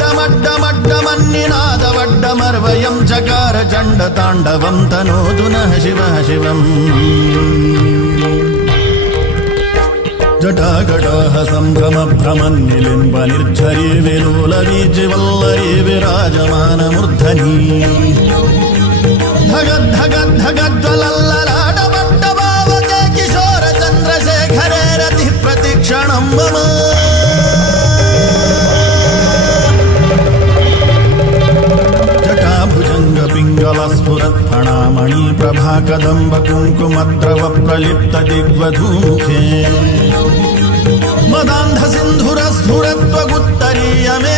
ढमड्डमड्डमन्निनादवड्डमर्वयं चकार चण्डताण्डवं तनोतु नः शिवः शिवम् जटाकटाह सम्भ्रमभ्रमन्निलिम्बनिर्झरी विलोलवीचिवल्लरी विराजमानमूर्धनी धगद्धगद्धगज्ज्वलल्ललाटपट्टभावते किशोरचन्द्रशेखरे रतिः प्रतिक्षणं मम जटाभुजङ्गपिङ्गलस्फुरत्फणामणि प्रभाकदम्बकुङ्कुमद्रवप्रलिप्तदिग्वधूमुखे मदान्धसिन्धुरस्फुरत्वगुत्तरीयमे